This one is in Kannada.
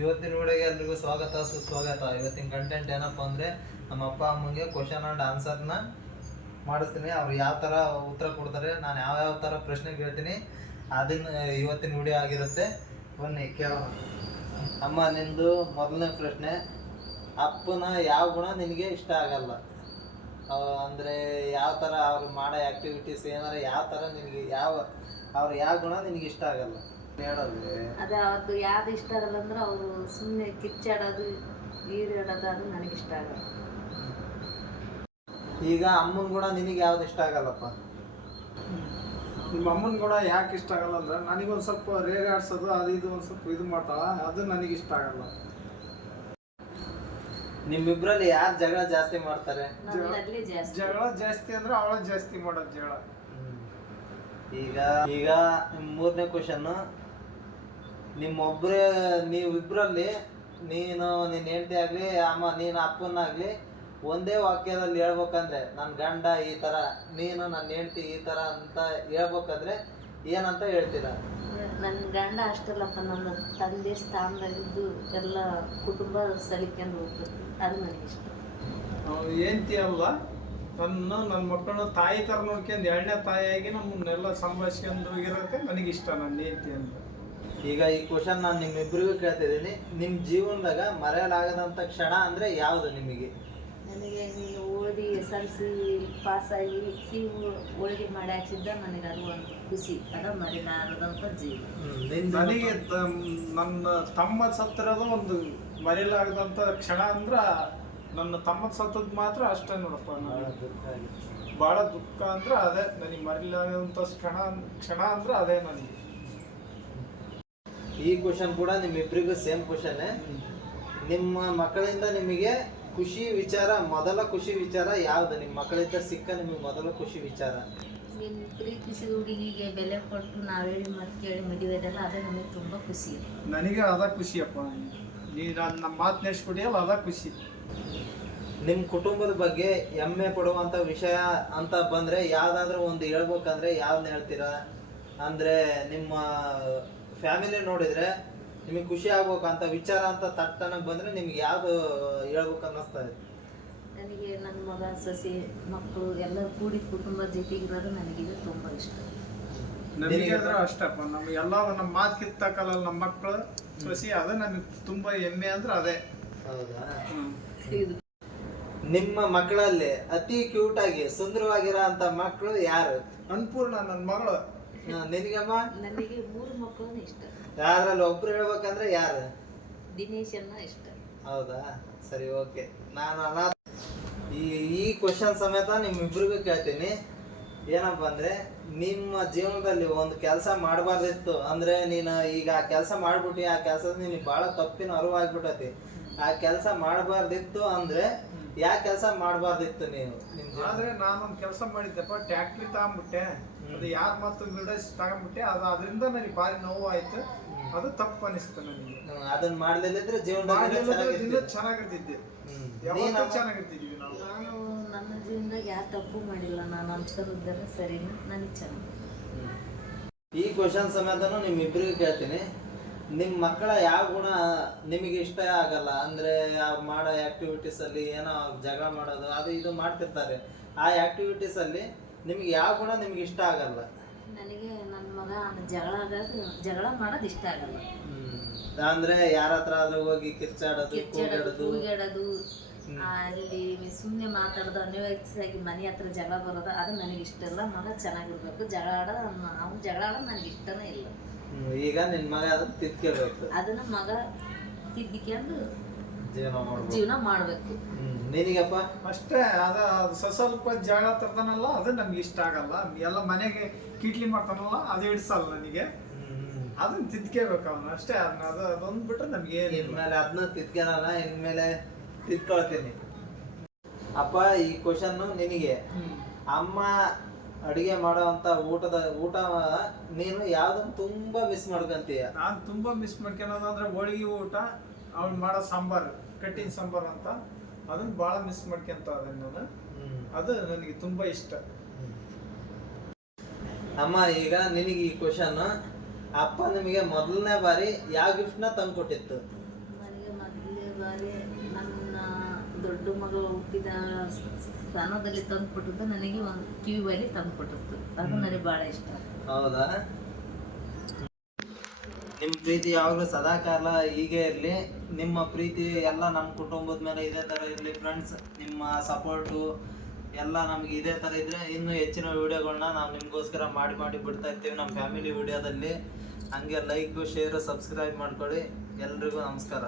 ಇವತ್ತಿನ ವಿಡಿಯೋಗೆ ಎಲ್ರಿಗೂ ಸ್ವಾಗತ ಸುಸ್ವಾಗತ. ಇವತ್ತಿನ ಕಂಟೆಂಟ್ ಏನಪ್ಪ ಅಂದರೆ ನಮ್ಮ ಅಪ್ಪ ಅಮ್ಮಂಗೆ ಕ್ವಶನ್ ಆ್ಯಂಡ್ ಆನ್ಸರ್ನ ಮಾಡಿಸ್ತೀನಿ. ಅವ್ರು ಯಾವ ಥರ ಉತ್ತರ ಕೊಡ್ತಾರೆ, ನಾನು ಯಾವ ಥರ ಪ್ರಶ್ನೆ ಕೇಳ್ತೀನಿ, ಅದನ್ನು ಇವತ್ತಿನ ವಿಡಿಯೋ ಆಗಿರುತ್ತೆ. ಬನ್ನಿ ಕೇಳೋಣ. ಅಮ್ಮ, ನಿಂದು ಮೊದಲನೇ ಪ್ರಶ್ನೆ, ಅಪ್ಪನ ಯಾವ ಗುಣ ನಿನಗೆ ಇಷ್ಟ ಆಗಲ್ಲ? ಅಂದರೆ ಯಾವ ಥರ ಅವ್ರು ಮಾಡೋ ಆ್ಯಕ್ಟಿವಿಟೀಸ್ ಏನಾರ ಯಾವ ಥರ ನಿನಗೆ ಅವ್ರು ಯಾವ ಗುಣ ನಿನಗೆ ಇಷ್ಟ ಆಗಲ್ಲ ಹೇಳೋದು? ಅದು ಅವ್ರದ್ದು ಯಾವ್ದು ಇಷ್ಟ ಆಗಲ್ಲ ಅಂದ್ರೆ ಅವರು ಸುಮ್ಮನೆ ಕಿಚ್ಚಾಡೋದು, ಈರಾಡೋದು, ಅದು ನನಗಿಷ್ಟ ಆಗಲ್ಲ. ಈಗ ಅಮ್ಮನ ಗುಣ ನಿನಗೆ ಯಾವ್ದು ಇಷ್ಟ ಆಗಲ್ಲಪ್ಪ? ನಿಮ್ಮ ಅಮ್ಮನ ಗುಣ ಯಾಕೆ ಇಷ್ಟ ಆಗಲ್ಲ ಅಂದ್ರೆ ನನಗೊಂದು ಸ್ವಲ್ಪ ರೇರೆ ಆಡ್ಸೋದು ಅದು ಇದು ಒಂದು ಸ್ವಲ್ಪ ಇದು ಮಾಡ್ತಾಳ, ಅದು ನನಗೆ ಇಷ್ಟ ಆಗಲ್ಲ. ನಿಮ್ಮಿಬ್ರಲ್ಲಿ ಯಾರು ಜಗಳ ಜಾಸ್ತಿ ಮಾಡ್ತಾರೆ? ಜಗಳ ಜಾಸ್ತಿ ಅಂದ್ರೆ ಅವಳ ಜಾಸ್ತಿ ಮಾಡೋದು ಜಗಳ. ಈಗ ಮೂರನೇ ಕ್ವಶನ್, ನೀವಿಬ್ರಲ್ಲಿ ನಿನ್ನ ಹೆಂಡತಿ ಆಗ್ಲಿ ನೀನು ಅಪ್ಪನಾಗ್ಲಿ ಒಂದೇ ವಾಕ್ಯದಲ್ಲಿ ಹೇಳ್ಬೇಕಂದ್ರೆ, ನನ್ನ ಗಂಡ ಈ ತರ, ನೀನು ನನ್ನ ಹೆಂಡತಿ ಈ ತರ ಅಂತ ಹೇಳ್ಬೇಕಂದ್ರೆ ಏನಂತ ಹೇಳ್ತೀರಾ? ನನ್ನ ಗಂಡ ಅಷ್ಟಲ್ಲಪ್ಪ, ನನ್ನ ತಂದೆ ಸ್ಥಾನದಾಗಿದ್ದು ಎಲ್ಲ ಕುಟುಂಬ ಸಲಿಕೊಂಡು ಹೋಗ್ಬೇಕು, ಅದು ನನಗಿಷ್ಟ. ಹೆಂಡತಿ ಅಲ್ಲ, ನನ್ನ ಮಕ್ಕಳನ್ನ ತಾಯಿ ಥರ ನೋಡ್ಕೊಂಡು ಎರಡನೇ ತಾಯಿಯಾಗಿ ನಮ್ಮನ್ನೆಲ್ಲ ಸಂಭಾಳಿಸ್ಕೊಂಡು ಇರೋದಕ್ಕೆ ನನಗಿಷ್ಟ ನನ್ನ ಹೆಂಡತಿ ಅಂತ. ಈಗ ಈ ಕ್ವಶನ್ ನಾನು ನಿಮ್ಮಿಬ್ಬರಿಗೂ ಕೇಳ್ತಿದ್ದೀನಿ. ನಿಮ್ಮ ಜೀವನದಾಗ ಮರೆಯಲಾಗದಂಥ ಕ್ಷಣ ಅಂದರೆ ಯಾವುದು ನಿಮಗೆ? ನನಗೆ ನೀನು ಓದಿ SLC ಪಾಸಾಗಿ ಹೋಳಿಗೆ ಮಾಡಿ ಹಾಕ್ಸಿದ್ದ ನನಗೆ ಅದು ಒಂದು ಖುಷಿ, ಅದ ಮರೆಯಲಾಗದಂಥ ಜೀವ. ನನಗೆ ನನ್ನ ತಮ್ಮ ಸತ್ತಿರೋದು ಒಂದು ಮರೆಯಲಾಗದಂಥ ಕ್ಷಣ ಅಂದ್ರೆ ನನ್ನ ತಮ್ಮ ಸತ್ತದ್ ಮಾತ್ರ ಅಷ್ಟೇ ನೋಡಪ್ಪ. ಭಾಳ ದುಃಖ ಅಂದ್ರೆ ಅದೇ ನನಗೆ ಮರೆಯಲಾಗದಂಥ ಕ್ಷಣ ಅಂದ್ರೆ ಅದೇ ನನಗೆ. ಈ ಕ್ವಶನ್ ಕೂಡ ನಿಮ್ಮಿಬ್ಬರಿಗೂ ಸೇಮ್ ಕ್ವಶನ್ನೇ. ನಿಮ್ಮ ಮಕ್ಕಳಿಂದ ನಿಮಗೆ ಖುಷಿ ವಿಚಾರ, ಮೊದಲ ಖುಷಿ ವಿಚಾರ ಯಾವುದು? ನಿಮ್ಮ ಮಕ್ಕಳಿಂದ ಸಿಕ್ಕ ನಿಮಗೆ ಮೊದಲ ಖುಷಿ ವಿಚಾರ? ನೀನು ಪ್ರೀತಿಸಿದ ಹುಡುಗಿಗೆ ಬೆಲೆ ಕೊಟ್ಟು ನಾವು ಹೇಳಿ ಮತ್ತೆ ಕೇಳಿ ಮದುವೆದಲ್ಲ, ಅದೇ ನಮಗೆ ತುಂಬ ಖುಷಿ. ನನಗೆ ಅದ ಖುಷಿಯಪ್ಪ, ನಮ್ಮ ಮಾತು ನಡೆಸ್ಕೊಡಿಯಲ್ಲ, ಅದ ಖುಷಿ. ನಿಮ್ಮ ಕುಟುಂಬದ ಬಗ್ಗೆ ಹೆಮ್ಮೆ ಪಡುವಂಥ ವಿಷಯ ಅಂತ ಬಂದರೆ ಯಾವುದಾದ್ರೂ ಒಂದು ಹೇಳ್ಬೇಕಂದ್ರೆ ಯಾವ್ದನ್ನ ಹೇಳ್ತೀರಾ? ಅಂದರೆ ನಿಮ್ಮ ಫ್ಯಾಮಿಲಿ ನೋಡಿದರೆ ನಿಮಗೆ ಖುಷಿ ಆಗ್ಬೇಕಂತ ವಿಚಾರ ಅಂತ ತಟ್ಟನಕ್ಕೆ ಬಂದರೆ ನಿಮ್ಗೆ ಯಾವುದು ಹೇಳ್ಬೇಕು ಅನ್ನಿಸ್ತಾ ಇದೆ? ನನಗೆ ನನ್ನ ಮಗ, ಸೊಸೆ, ಮಕ್ಕಳು ಎಲ್ಲರೂ ಕೂಡಿ ಕುಟುಂಬ ಜೊತೆಗಿರೋದು ನನಗಿದು ತುಂಬ ಇಷ್ಟ. ನನಗೆ ಆದ್ರೂ ಅಷ್ಟಪ್ಪ, ನಮಗೆಲ್ಲ ನಮ್ಮ ಮಾತು ಕಿತ್ತಾಕಲ್ಲ ನಮ್ಮ ಮಕ್ಕಳು ಸೊಸೆ, ಅದೇ ನನಗೆ ತುಂಬ ಹೆಮ್ಮೆ ಅಂದ್ರೆ ಅದೇ. ಹೌದಾ? ನಿಮ್ಮ ಮಕ್ಕಳಲ್ಲಿ ಅತಿ ಕ್ಯೂಟ್ ಆಗಿ ಸುಂದರವಾಗಿರೋ ಅಂತ ಮಕ್ಕಳು ಯಾರು? ಅನ್ಪೂರ್ಣ ನನ್ನ ಮಗಳು. ನಿನಗಮ್ಮ? ನನಗೆ 3 ಮಕ್ಕಳು ಇಷ್ಟ. ಯಾರಲ್ಲಿ ಒಬ್ರು ಹೇಳ್ಬೇಕಂದ್ರೆ ಯಾರು? ದಿನೇಶನ್ನ ಇಷ್ಟ. ಹೌದಾ, ಸರಿ, ಓಕೆ. ನಾನು ಈ ಕ್ವಶನ್ ಸಮೇತ ನಿಮ್ಮಿಬ್ರಿಗೂ ಕೇಳ್ತೀನಿ. ಏನಪ್ಪ ಅಂದ್ರೆ, ನಿಮ್ಮ ಜೀವನದಲ್ಲಿ ಒಂದು ಕೆಲಸ ಮಾಡಬಾರ್ದಿತ್ತು ಅಂದ್ರೆ, ನೀನು ಈಗ ಆ ಕೆಲಸ ಮಾಡ್ಬಿಟ್ಟು ಆ ಕೆಲಸದ ನಿನಗೆ ಭಾಳ ತಪ್ಪಿನ ಅರಿವಾಗ್ಬಿಟ್ಟತಿ. ಆ ಕೆಲಸ ಮಾಡಬಾರ್ದಿತ್ತು ಅಂದ್ರೆ ಯಾವ ಕೆಲಸ ಮಾಡಬಾರ್ದಿತ್ತು ನೀವು? ಆದ್ರೆ ನಾನೊಂದು ಕೆಲಸ ಮಾಡಿದ್ದೆಪ್ಪ, ಟ್ಯಾಕ್ಟ್ರಿ ತಗೊಂಡ್ಬಿಟ್ಟೆ, ಅದು ಯಾರ ಮತ್ತು ಬಿಲ್ಡರ್ಸ್ ತಗೊಂಡ್ಬಿಟ್ಟೆ, ಅದರಿಂದ ನನಗೆ ಭಾರಿ ನೋವು ಆಯ್ತು, ಅದು ತಪ್ಪು ಅನಿಸ್ತು ನನಗೆ. ಅದನ್ನ ಮಾಡ್ಲಿಲ್ಲದ್ರೆ ಜೀವನದಲ್ಲಿ ಚೆನ್ನಾಗಿರ್ತಿದ್ದೆ, ಯಾವತ್ತೂ ಚೆನ್ನಾಗಿರ್ತಿದ್ವಿ ನಾವು. ನಾನು ನನ್ನ ಜೀವನದಾಗ ಯಾವ ತಪ್ಪು ಮಾಡಿಲ್ಲ, ನಾನು ಅನ್ಕೊಂಡಿದ್ದರೆ ಸರಿ, ನನಗೆ ಚೆನ್ನಾಗಿ. ಈ ಕ್ವಶನ್ ಸಮೇತನು ನಿಮ್ಮಿಬ್ಬರಿಗೂ ಕೇಳ್ತೀನಿ. ನಿಮ್ಮ ಮಕ್ಕಳ ಯಾವ ಗುಣ ನಿಮಗೆ ಇಷ್ಟ ಆಗಲ್ಲ? ಅಂದರೆ ಮಾಡೋ ಆ್ಯಕ್ಟಿವಿಟೀಸಲ್ಲಿ ಏನೋ ಜಗಳ ಮಾಡೋದು ಅದು ಇದು ಮಾಡ್ತಿರ್ತಾರೆ, ಆ ಆ್ಯಕ್ಟಿವಿಟೀಸಲ್ಲಿ ನಿಮಗೆ ಯಾವ ಗುಣ ನಿಮ್ಗೆ ಇಷ್ಟ ಆಗಲ್ಲ? ನನಗೆ ನನ್ನ ಮಗ ಜಗಳ ಮಾಡೋದು ಇಷ್ಟ ಆಗಲ್ಲ. ಅಂದರೆ ಯಾರ ಹತ್ರ ಆದ್ರೂ ಹೋಗಿ ಕಿರ್ಚಾಡೋದು, ಕೂಗಾಡೋದು, ಅಲ್ಲಿ ಸುಮ್ಮನೆ ಮಾತಾಡೋದು, ಅನ್ವಯಿಸಾಗಿ ಮನೆ ಹತ್ರ ಜಗಳ ಬರೋದು, ಅದು ನನಗೆ ಇಷ್ಟ ಇಲ್ಲ. ಮಗ ಚೆನ್ನಾಗಿರ್ಬೇಕು, ಜಗಳ ಆಡೋದು ನನಗೆ ಇಷ್ಟನೇ ಇಲ್ಲ. ಈಗ ನಿನ್ನ ಮಗ ಅದನ್ನ ತಿದ್ಕೋಬೇಕು, ಅದನ್ನ ಮಗ ತಿದ್ದಿಕೊಂಡು ಜೀವನ ಮಾಡ್ಬೇಕು. ನಿನಗಪ್ಪ? ಅಷ್ಟೇ, ಅದು ಸ್ವಲ್ಪ ಜಾಗ ತರ್ತಾನಲ್ಲ, ಅದು ನಮ್ಗೆ ಇಷ್ಟ ಆಗಲ್ಲ. ಎಲ್ಲ ಮನೆಗೆ ಕೀಟ್ಲಿ ಮಾಡ್ತಾನಲ್ಲ, ಅದು ಇಡ್ಸಲ್ಲ ನನಗೆ, ಅದನ್ನ ತಿದ್ಕೋಬೇಕು ಅವನು ಅಷ್ಟೇ. ಅದೊಂದು ಬಿಟ್ರೆ ನಮ್ಗೆ ಇನ್ಮೇಲೆ ಅದನ್ನ ತಿದ್ಕೊಳ್ಳೋಣ, ಇನ್ಮೇಲೆ ತಿದ್ಕೊಳ್ತೀನಿ. ಅಪ್ಪ, ಈ ಕ್ವಶನ್ ನಿನಗೆ. ಅಮ್ಮ ಅಡುಗೆ ಮಾಡೋವಂಥ ಊಟ ನೀನು ಯಾವ್ದನ್ನು ತುಂಬಾ ಮಿಸ್ ಮಾಡ್ಕೊಂತೀಯ? ನಾನು ತುಂಬಾ ಮಿಸ್ ಮಾಡ್ಕೊಳೋದು ಅಂದ್ರೆ ಹೋಳಿಗೆ ಊಟ, ಅವ್ಳು ಮಾಡೋ ಸಾಂಬಾರು, ಕಟ್ಟಿನ ಸಾಂಬಾರು ಅಂತ, ಅದನ್ನ ಭಾಳ ಮಿಸ್ ಮಾಡ್ಕೊಂತ ನಾನು. ಅದು ನನಗೆ ತುಂಬಾ ಇಷ್ಟ. ಅಮ್ಮ, ಈಗ ನಿನಗೆ ಈ ಕ್ವಶನ್, ಅಪ್ಪ ನಿಮಗೆ ಮೊದಲನೇ ಬಾರಿ ಯಾವ ಗಿಫ್ಟ್ನ ತಂದು ಕೊಟ್ಟಿತ್ತು? ಬಾರಿ ನನ್ನ ದೊಡ್ಡ ಮಗಳು ಹುಟ್ಟಿದ ಸ್ಥಾನದಲ್ಲಿ ತಂದುಕೊಟ್ಟದ್ದು ನನಗೆ ಒಂದು ಕಿವಿ ಬಳಿ ತಂದುಕೊಟ್ಟದ್ದು. ಅದು ನನಗೆ ಭಾಳ ಇಷ್ಟ. ಹೌದಾ? ನಿಮ್ಮ ಪ್ರೀತಿ ಯಾವಾಗಲೂ ಸದಾಕಾಲ ಹೀಗೆ ಇರಲಿ. ನಿಮ್ಮ ಪ್ರೀತಿ ಎಲ್ಲ ನಮ್ಮ ಕುಟುಂಬದ ಮೇಲೆ ಇದೇ ಥರ ಇರಲಿ ಫ್ರೆಂಡ್ಸ್. ನಿಮ್ಮ ಸಪೋರ್ಟು ಎಲ್ಲ ನಮ್ಗೆ ಇದೇ ಥರ ಇದ್ದರೆ ಇನ್ನೂ ಹೆಚ್ಚಿನ ವೀಡಿಯೋಗಳನ್ನ ನಾವು ನಿಮಗೋಸ್ಕರ ಮಾಡಿ ಬಿಡ್ತಾ ಇರ್ತೀವಿ ನಮ್ಮ ಫ್ಯಾಮಿಲಿ ವೀಡಿಯೋದಲ್ಲಿ. ಹಂಗೆ ಲೈಕು, ಶೇರು, ಸಬ್ಸ್ಕ್ರೈಬ್ ಮಾಡ್ಕೊಳ್ಳಿ. ಎಲ್ರಿಗೂ ನಮಸ್ಕಾರ.